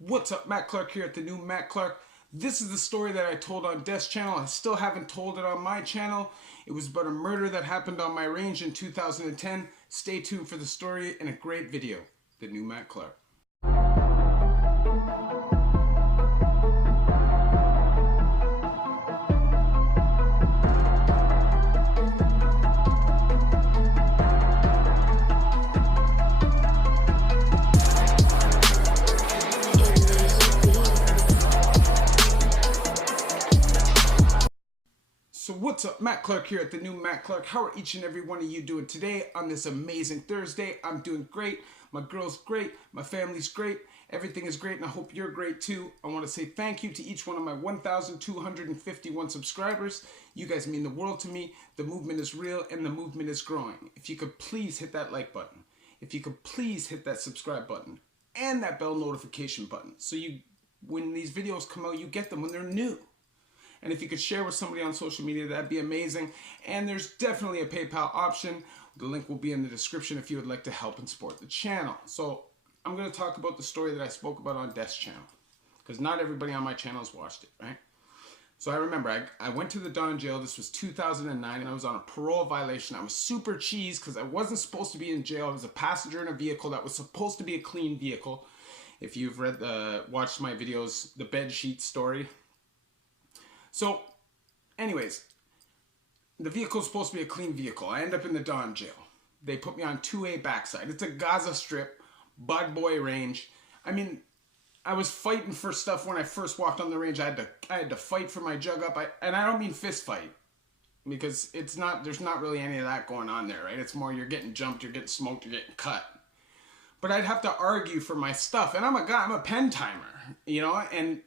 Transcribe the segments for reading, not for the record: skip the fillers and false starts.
What's up, Matt Clark here at the new Matt Clark. This is the story that I told on Death's channel. I still haven't told it on my channel. It was about a murder that happened on my range in 2010. Stay tuned for the story and a great video. The new Matt Clark. So what's up, Matt Clark here at the new Matt Clark. How are each and every one of you doing today on this amazing Thursday? I'm doing great. My girl's great. My family's great. Everything is great, and I hope you're great too. I want to say thank you to each one of my 1,251 subscribers. You guys mean the world to me. The movement is real, and the movement is growing. If you could please hit that like button. If you could please hit that subscribe button and that bell notification button, so when these videos come out, you get them when they're new. And if you could share with somebody on social media, that'd be amazing. And there's definitely a PayPal option. The link will be in the description if you would like to help and support the channel. So I'm going to talk about the story that I spoke about on Death's channel, because not everybody on my channel has watched it, right? So I remember I went to the Don jail. This was 2009, and I was on a parole violation. I was super cheesed because I wasn't supposed to be in jail. I was a passenger in a vehicle that was supposed to be a clean vehicle. If you've watched my videos, the bed sheet story. So, anyways, the vehicle's supposed to be a clean vehicle. I end up in the Don jail. They put me on 2A backside. It's a Gaza Strip, Bud Boy range. I mean, I was fighting for stuff when I first walked on the range. I had to fight for my jug up. And I don't mean fist fight, because there's not really any of that going on there, right? It's more you're getting jumped, you're getting smoked, you're getting cut. But I'd have to argue for my stuff. And I'm a pen timer, you know, and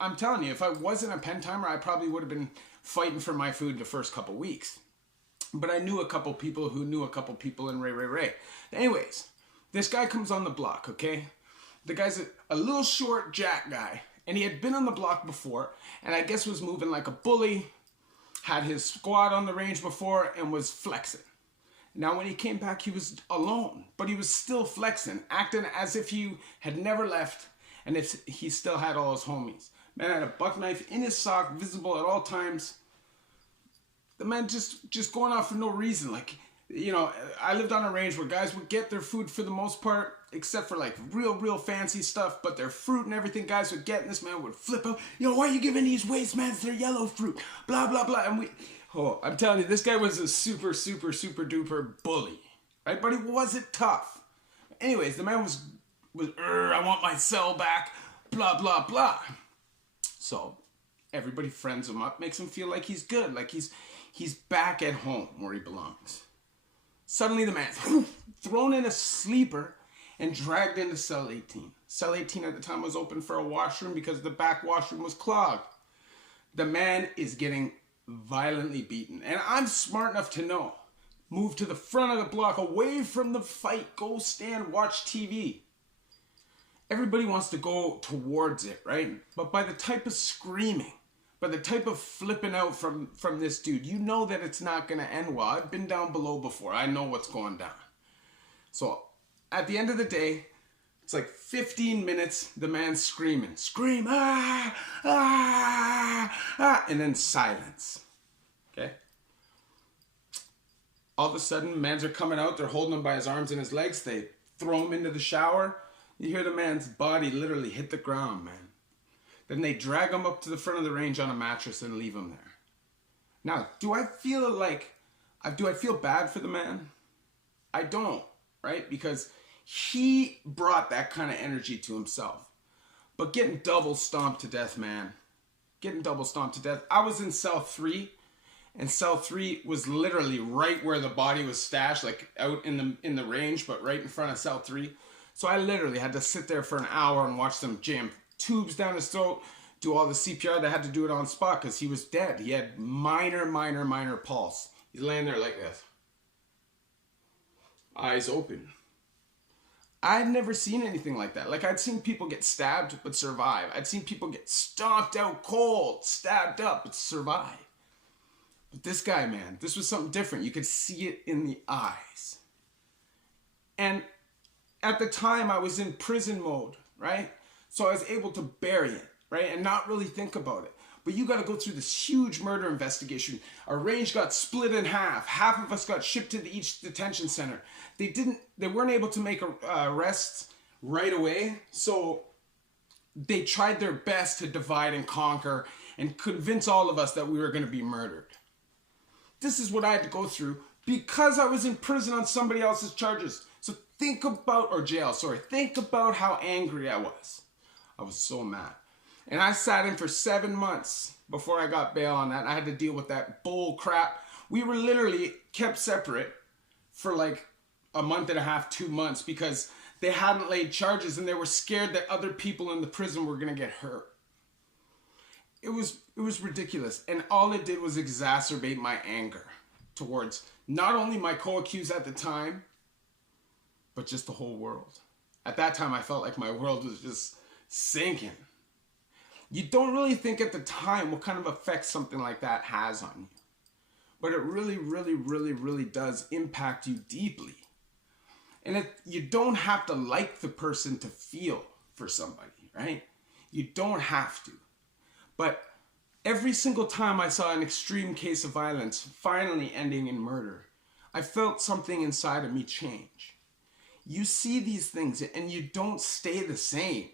I'm telling you, if I wasn't a pen timer, I probably would have been fighting for my food the first couple weeks. But I knew a couple people who knew a couple people in Ray. Anyways, this guy comes on the block, okay? The guy's a little short jack guy, and he had been on the block before, and I guess was moving like a bully, had his squad on the range before, and was flexing. Now, when he came back, he was alone, but he was still flexing, acting as if he had never left, and if he still had all his homies. Man had a buck knife in his sock, visible at all times. The man just going off for no reason. Like, you know, I lived on a range where guys would get their food for the most part, except for like real fancy stuff, but their fruit and everything guys would get, and this man would flip out. You know, why are you giving these waste mans their yellow fruit? Blah, blah, blah. And I'm telling you, this guy was a super duper bully, right? But he wasn't tough. Anyways, the man was I want my cell back, blah, blah, blah. So everybody friends him up, makes him feel like he's good, like he's back at home where he belongs. Suddenly the man's thrown in a sleeper and dragged into cell 18. Cell 18 at the time was open for a washroom because the back washroom was clogged. The man is getting violently beaten. And I'm smart enough to know. Move to the front of the block, away from the fight. Go stand, watch TV. Everybody wants to go towards it, right? But by the type of screaming, by the type of flipping out from this dude, you know that it's not going to end well. I've been down below before. I know what's going down. So at the end of the day, it's like 15 minutes, the man's screaming. Scream, ah, ah, ah, and then silence. Okay? All of a sudden, mans are coming out. They're holding him by his arms and his legs. They throw him into the shower. You hear the man's body literally hit the ground, man. Then they drag him up to the front of the range on a mattress and leave him there. Now, do I feel bad for the man? I don't, right? Because he brought that kind of energy to himself. But getting double stomped to death, man. Getting double stomped to death. I was in cell 3, and cell 3 was literally right where the body was stashed, like out in the range, but right in front of cell 3. So I literally had to sit there for an hour and watch them jam tubes down his throat, do all the CPR. They had to do it on spot because he was dead. He had minor pulse. He's laying there like this. Eyes open. I'd never seen anything like that. Like, I'd seen people get stabbed but survive. I'd seen people get stomped out cold, stabbed up but survive. But this guy, man, this was something different. You could see it in the eyes. And at the time, I was in prison mode, right? So I was able to bury it, right? And not really think about it. But you got to go through this huge murder investigation. Our range got split in half. Half of us got shipped to each detention center. They weren't able to make arrests right away. So they tried their best to divide and conquer and convince all of us that we were going to be murdered. This is what I had to go through because I was in prison on somebody else's charges. So think about how angry I was. I was so mad. And I sat in for 7 months before I got bail on that. I had to deal with that bull crap. We were literally kept separate for like a month and a half, 2 months, because they hadn't laid charges and they were scared that other people in the prison were going to get hurt. It was ridiculous. And all it did was exacerbate my anger towards not only my co-accused at the time, but just the whole world. At that time, I felt like my world was just sinking. You don't really think at the time what kind of effect something like that has on you. But it really, really, really, really does impact you deeply. And you don't have to like the person to feel for somebody, right? You don't have to. But every single time I saw an extreme case of violence finally ending in murder, I felt something inside of me change. You see these things and you don't stay the same.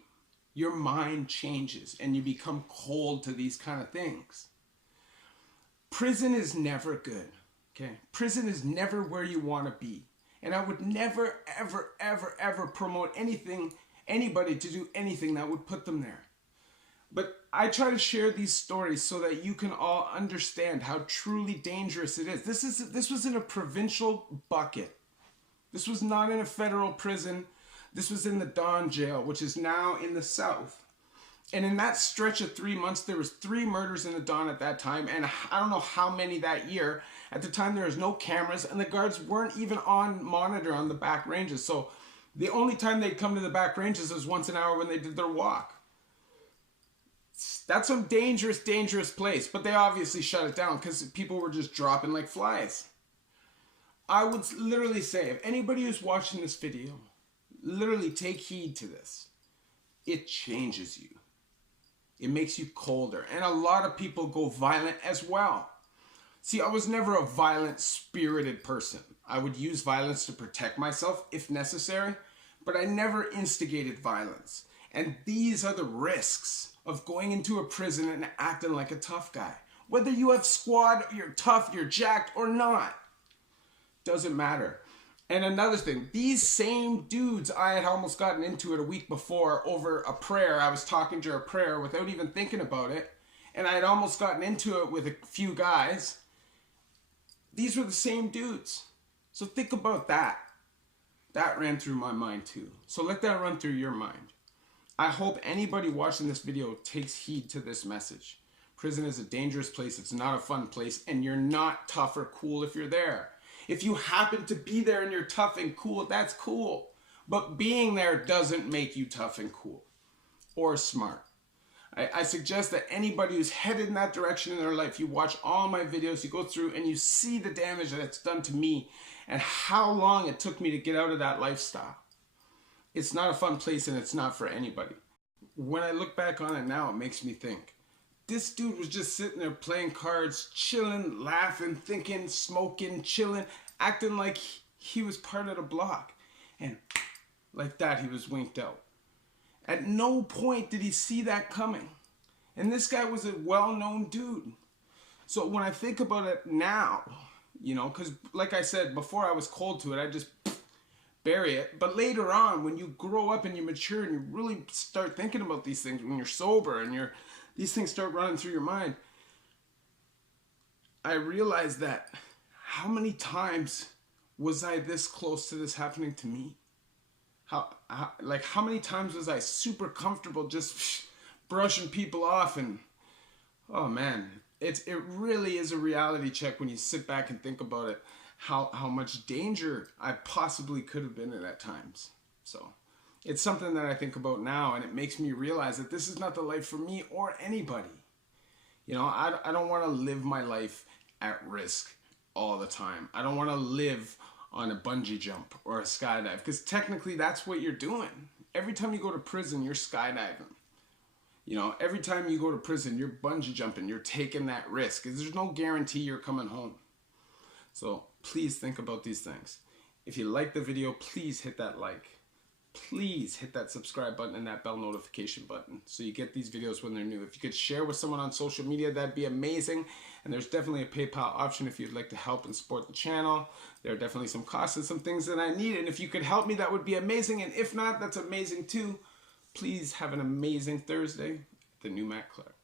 Your mind changes and you become cold to these kind of things. Prison is never good, okay? Prison is never where you want to be. And I would never, ever, ever, ever promote anybody to do anything that would put them there. But I try to share these stories so that you can all understand how truly dangerous it is. This was in a provincial bucket. This was not in a federal prison. This was in the Don jail, which is now in the South. And in that stretch of 3 months, there was 3 murders in the Don at that time. And I don't know how many that year. At the time, there was no cameras and the guards weren't even on monitor on the back ranges. So the only time they'd come to the back ranges was once an hour when they did their walk. That's a dangerous, dangerous place. But they obviously shut it down because people were just dropping like flies. I would literally say, if anybody who's watching this video, literally take heed to this. It changes you. It makes you colder. And a lot of people go violent as well. See, I was never a violent, spirited person. I would use violence to protect myself if necessary, but I never instigated violence. And these are the risks of going into a prison and acting like a tough guy. Whether you have squad, you're tough, you're jacked or not, doesn't matter. And another thing, these same dudes, I had almost gotten into it a week before over a prayer. I was talking to a prayer without even thinking about it. And I had almost gotten into it with a few guys. These were the same dudes. So think about that. That ran through my mind too. So let that run through your mind. I hope anybody watching this video takes heed to this message. Prison is a dangerous place. It's not a fun place. And you're not tough or cool if you're there. If you happen to be there and you're tough and cool, that's cool. But being there doesn't make you tough and cool or smart. I suggest that anybody who's headed in that direction in their life, you watch all my videos, you go through and you see the damage that it's done to me and how long it took me to get out of that lifestyle. It's not a fun place and it's not for anybody. When I look back on it now, it makes me think. This dude was just sitting there playing cards, chilling, laughing, thinking, smoking, chilling, acting like he was part of the block. And like that, he was winked out. At no point did he see that coming. And this guy was a well-known dude. So when I think about it now, you know, because like I said, before I was cold to it, I just bury it. But later on, when you grow up and you mature and you really start thinking about these things, when you're sober and these things start running through your mind, I realized that how many times was I this close to this happening to me? How many times was I super comfortable just brushing people off? And oh man, it really is a reality check when you sit back and think about it, how much danger I possibly could have been in at times. So it's something that I think about now, and it makes me realize that this is not the life for me or anybody. You know, I don't want to live my life at risk all the time. I don't want to live on a bungee jump or a skydive, because technically that's what you're doing. Every time you go to prison, you're skydiving. You know, every time you go to prison, you're bungee jumping. You're taking that risk. There's no guarantee you're coming home. So please think about these things. If you like the video, please hit that like. Please hit that subscribe button and that bell notification button so you get these videos when they're new. If you could share with someone on social media, that'd be amazing. And there's definitely a PayPal option if you'd like to help and support the channel. There are definitely some costs and some things that I need. And if you could help me, that would be amazing. And if not, that's amazing too. Please have an amazing Thursday at the new Matt Clark.